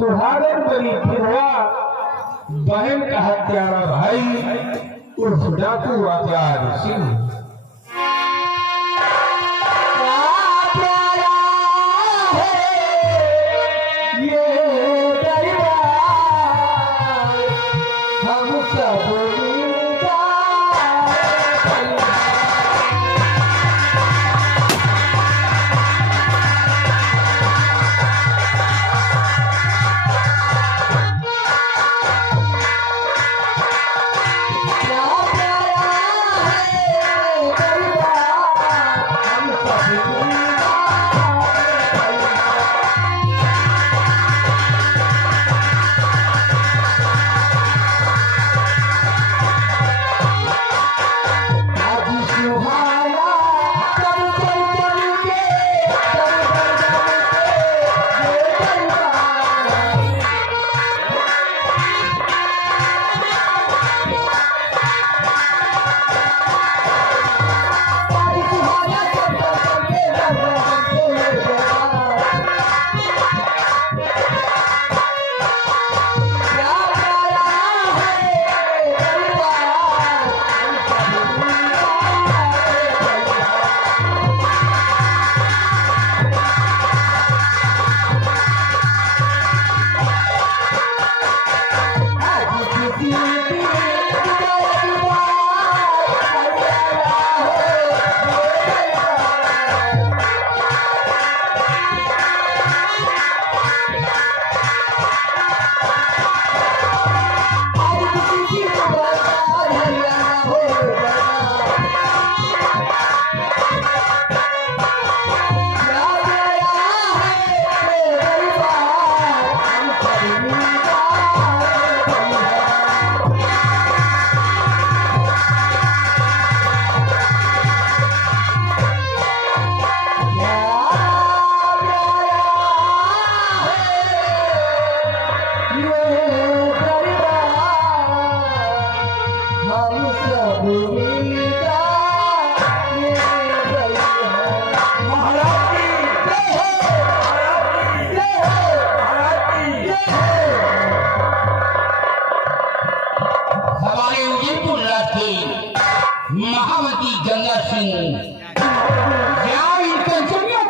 सुहागन बनी फिरवा बहन का हत्यारा भाई उर्फ डाकू आचार्य सिंह। महावती गंगा सिंह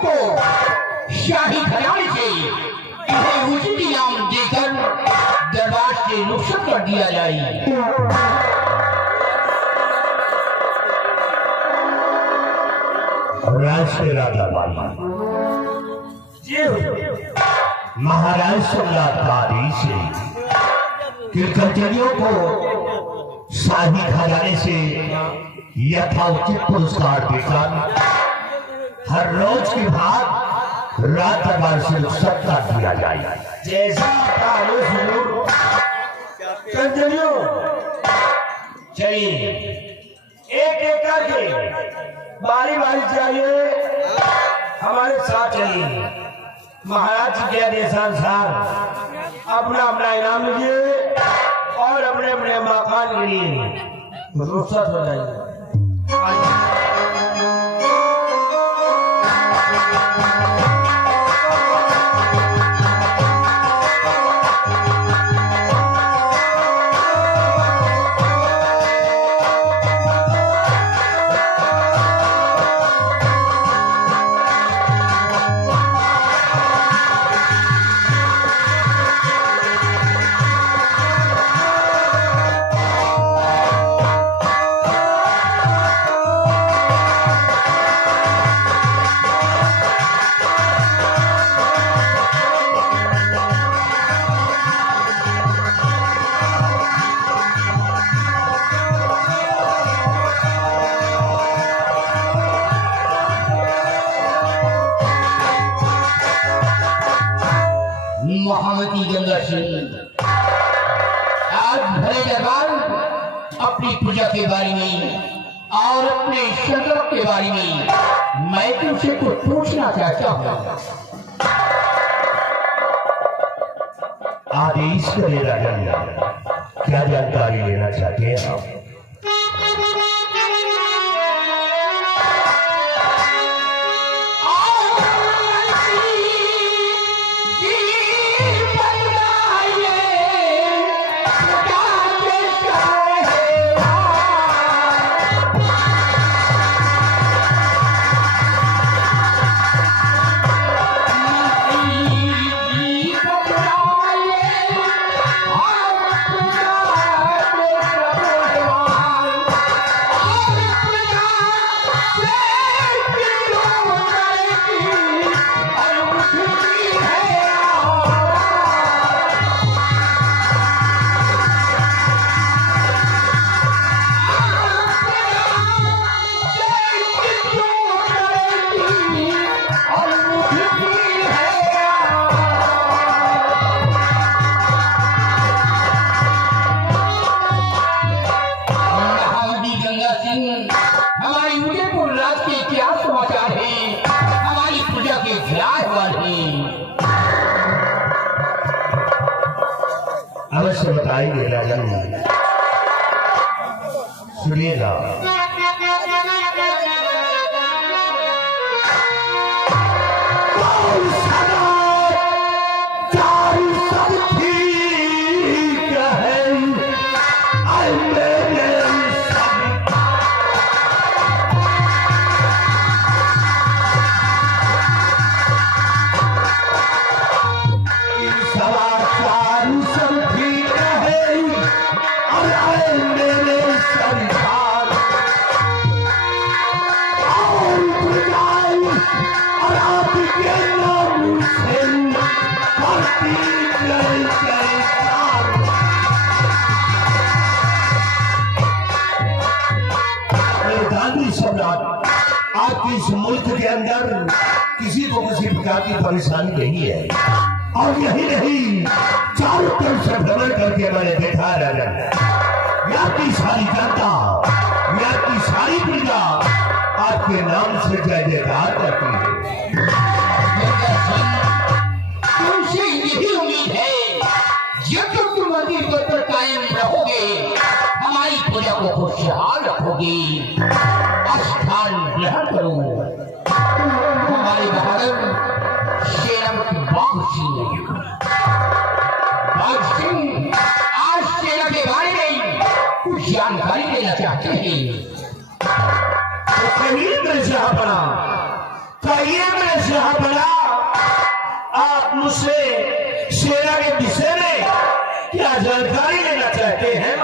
को शाही घराने से इन्हें उचित इनाम देकर दरबार से रुखसत कर दिया जाए। राष्ट्र राजा बाला महाराज सुल्लाकारी से किरकचरियों को शाही खजाने से यथाउचित पुरस्कार देकर हर रोज की भाग रात दरबार से सत्ता दिया जाए। जैसा चलिए एक एक करके बारी बारी चाहिए हमारे साथ चलिए। महाराज जी के आदेशानुसार अपना अपना इनाम लीजिए और अपने अपने मकान के लिए रुखसत हो जाइए। महावती गंगा सिंह आज भरे दरबार अपनी पूजा के बारे में और अपने शतक के बारे में मैं तुमसे कुछ पूछना चाहता हूँ। आदेश करे राजन, क्या जानकारी लेना चाहते हैं आप? जी अवश्य बताएंगे राजन। सुनिएगा। आपकी इस मुल्क के अंदर किसी को किसी प्रकार की परेशानी नहीं है, और यही नहीं, चारों तरफ से भ्रमण करके मैंने देखा राजन, यहाँ की सारी जनता, यहाँ की सारी प्रजा आपके नाम से जय जयकार करती है। तुमसे यही उम्मीद है, जब तक तुम मंदिर पर कायम रहोगे, हमारी प्रजा को खुशहाल रखोगे, स्थान ग्रहण करो। हमारे बहादुर सेनापति बाघ सिंह आज सेना के बारे में कुछ जानकारी लेना चाहते हैं। तो कहिए मेरे शहाबना, कहिए मेरे शहाबना, आप मुझसे सेना के विषय में क्या जानकारी लेना चाहते हैं?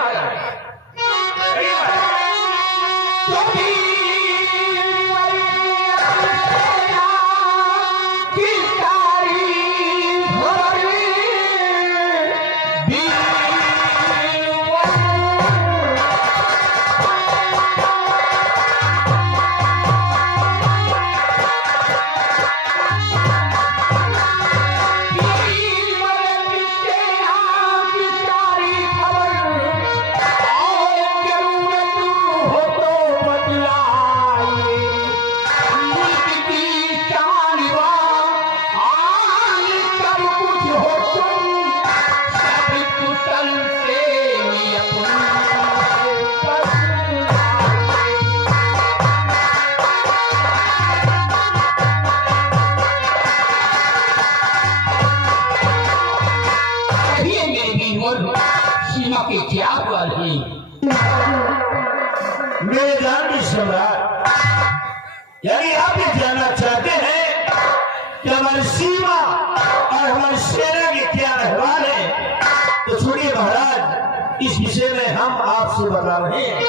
सीमा के क्या हाल है? मेरे जान सम्राट, यानी आप ये जानना चाहते हैं कि हमारी सीमा और हमारी सेना के क्या अहवाल है? तो छोड़िए महाराज, इस विषय में हम आपसे बता रहे हैं।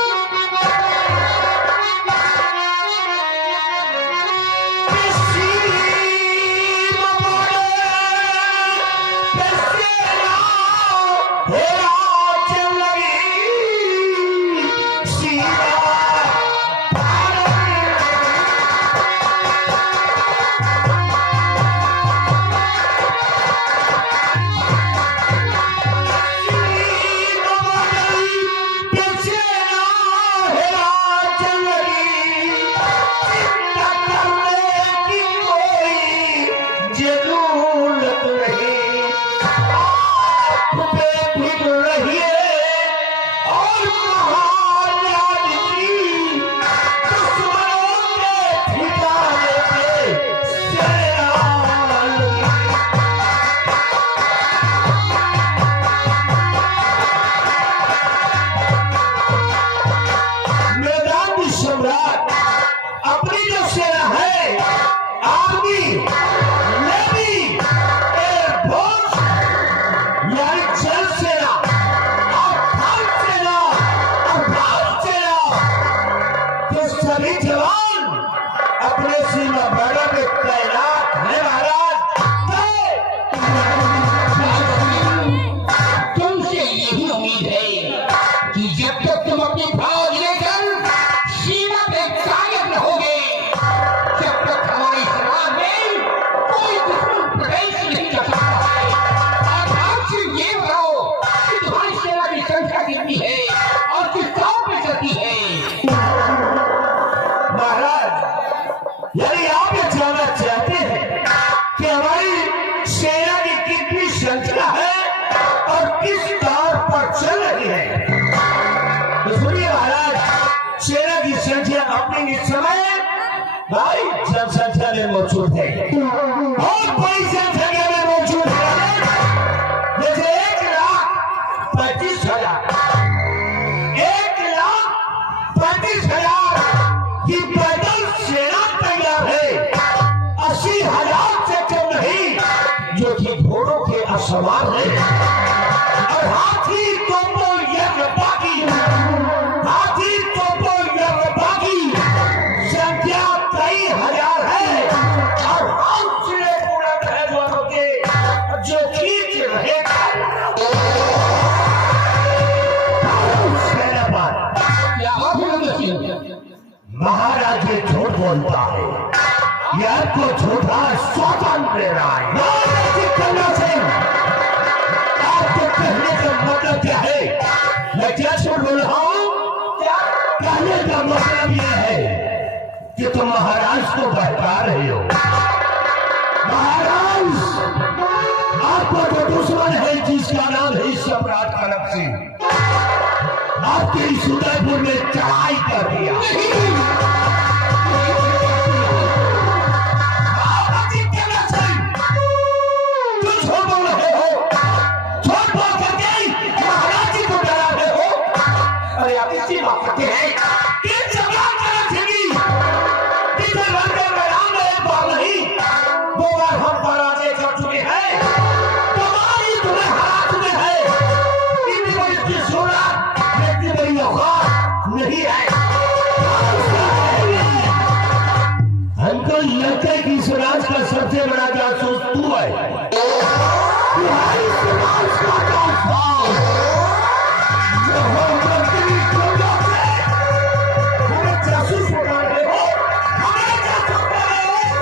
तलवार है और हाथी तोपो यज्ञ बाकी, हाथी तोपो यज्ञ बाकी, संख्या 23,000 है और हम चिड़े पूरा पहलवानों के जो खींच रहे महाराज ये झूठ बोलता है, यार को झूठा स्वतंत्र दे रहा है। आपके कहने का मतलब क्या है? मैं क्या झूठ बोल रहा हूँ? कहने का मतलब यह है कि तुम महाराज को बहका रहे हो। महाराज आपका जो दुश्मन है जिसका नाम है सम्राट कनक सिंह, आपके इस उदयपुर में चढ़ाई कर दिया। तुम झूठ बोल रहे हो, झूठ बोल करके महाराज जी को डरा रहे हो। अरे आप इसी बात करते हैं कि सम्राट कनक सिंह पिछले लड़के मैदान में एक बार नहीं 2 बार हम पराजय कर चुके हैं, तुम्हारी तुम्हें हरा चुके हैं। इतनी बड़ी त्रिशूला नहीं है। हमको लगता है कि स्वराज का सबसे बड़ा जासूस तू है। तुम्हारी स्वराज का जासूस हमें जासूस बना रहे हो, हमें जासूस बना रहे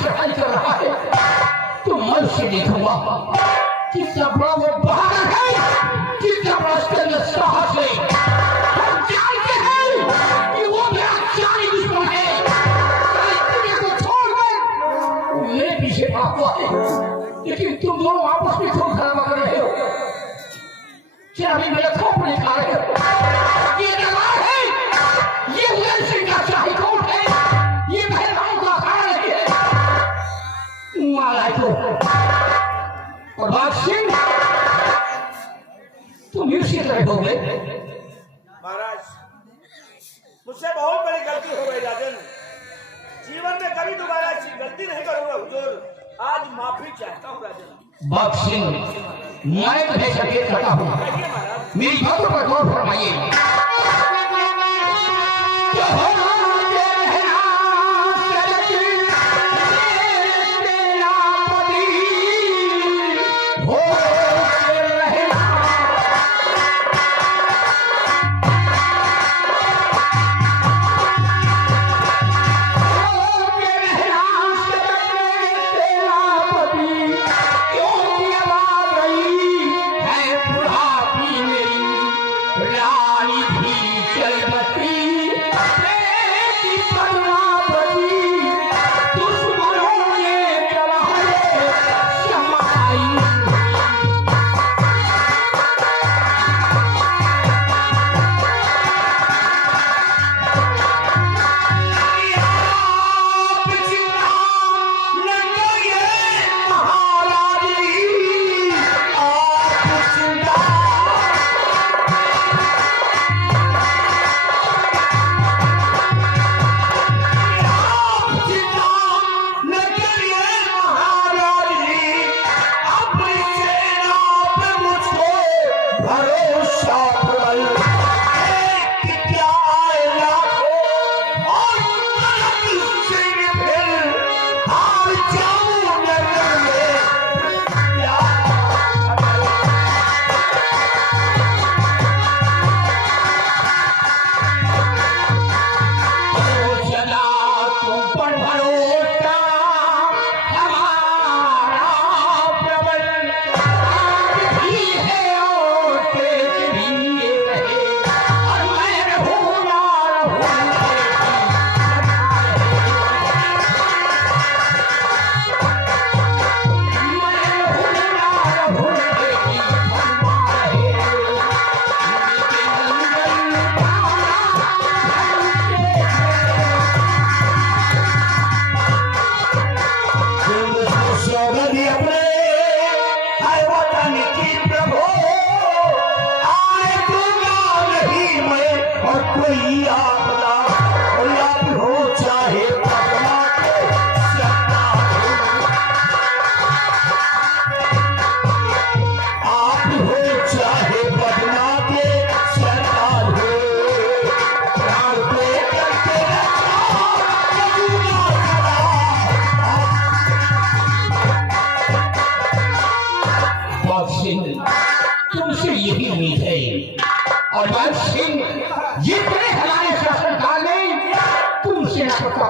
चढ़ाई कर रहा है तो मन से देखूंगा कितना बड़ा वो बहादुर है, कितना बड़ा उसके साहस है। हम जानते हैं कि वो मेरा जानी दुश्मन है, को छोड़कर मेरे पीछे भागता है, लेकिन तुम दोनों आपस में खून खराबा कर रहे हो। क्या अभी मेरे खोपड़ी खा रहे हो? ये दरबार है, ये उदय सिंह का शाही कोट है, ये महलाओं का खा रही है। और बात सिंह तुम इसी तरह हो गए। महाराज मुझसे बहुत बड़ी गलती हो गई राजन, जीवन में कभी दोबारा ऐसी गलती नहीं करूंगा हुजूर, आज माफी चाहता हूँ राजन। बात सिंह मैं तुम्हें सचेत करता हूँ, मेरी बातों पर गौर फरमाइए। रानी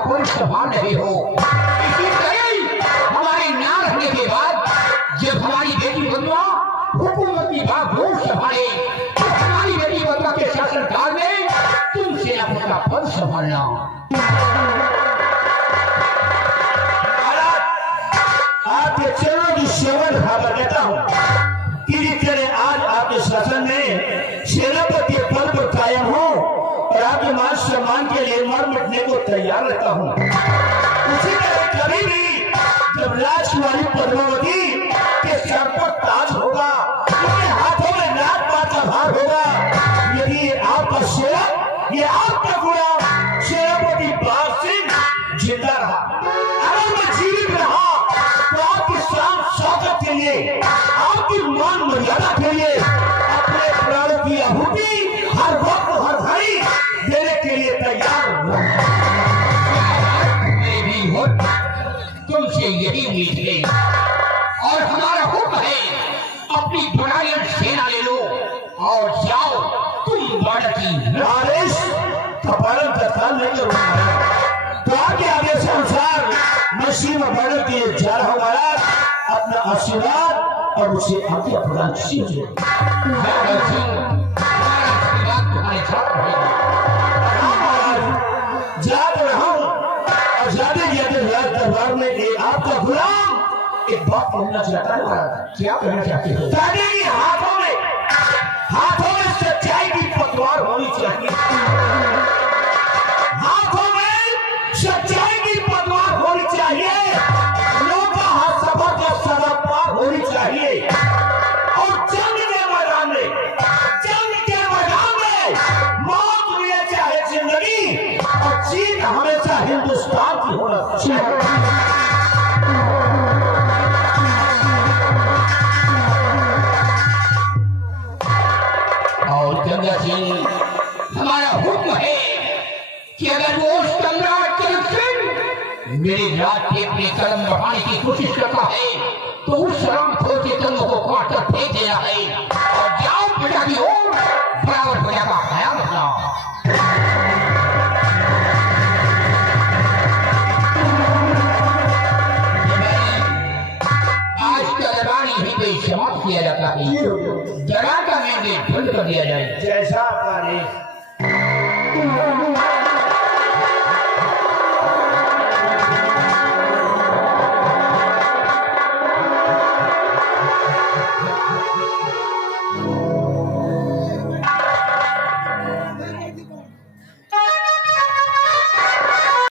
फौज संभाल रहे हो, इसी तरह हमारे ना रहने के बाद जब हमारी बेटी बदुआ हुकूमती बागडोर संभाले तो हमारी बेटी बदुआ के शासनकाल में तुम सेनापति का पद संभालना। आपके चरणों की सेवा भाव देता हूँ कि जिस तरह आज आपके शासन में सेनापति के पद पर कायम हो और आपके मान सम्मान के लिए मर मिटने को तैयार रहता हूँ। उसी तरह कभी भी जब राजकुमारी पद्मावती के सर पर ताज होगा, उनके हाथों में नागपात का भार होगा, यदि ये आपका सेवक, ये आपका गुलाम सेनापति बाग सिंह जिंदा रहा, अगर मैं जीवित रहा तो आपकी शान शौकत के लिए, आपकी मान मर्यादा के लिए अपने प्राणों की आहुति हर वक्त हर घड़ी देने के लिए तैयार हूँ। तुमसे यही उम्मीद है और हमारा हुक्म है, अपनी बुराइयां सेना ले लो और जाओ तुम बड़ की आदेश का पालन तत्काल नहीं करूंगा, तो आपके आदेश के अनुसार मैं सीमा बढ़ के जा रहा हूँ महाराज, अपना आशीर्वाद और उसे आज्ञा प्रदान कीजिए। जा तो रहा हूँ और ज्यादा ज्यादा राज दरबार में ये आपका गुलाम एक बात कहना चाहता है महाराज। क्या कहना चाहते हो? दादी के हाथों में सच्चाई की पतवार होनी चाहिए, हाथों में सच्चाई की पतवार होनी चाहिए, लोगों का हाथ सभा का सदा पार होनी चाहिए और जंग के मैदान में मौत मिले चाहे जिंदगी और जीत हमेशा हिंदुस्तान की होना चाहिए। और गंगा सिंह, हमारा हुक्म है कि अगर वो सम्राट तिलक सिंह मेरे राज पे अपने कदम बढ़ाने की कोशिश करता है तो उस राम खोज के कदमों को काट कर फेंक देना है और जाओ प्रजा की ओर बराबर प्रजा का ख्याल रखना। आज का दरबार यहीं पे समाप्त किया जाता है, दरबार का मेन गेट बंद कर दिया जाए। जैसा आपका आदेश।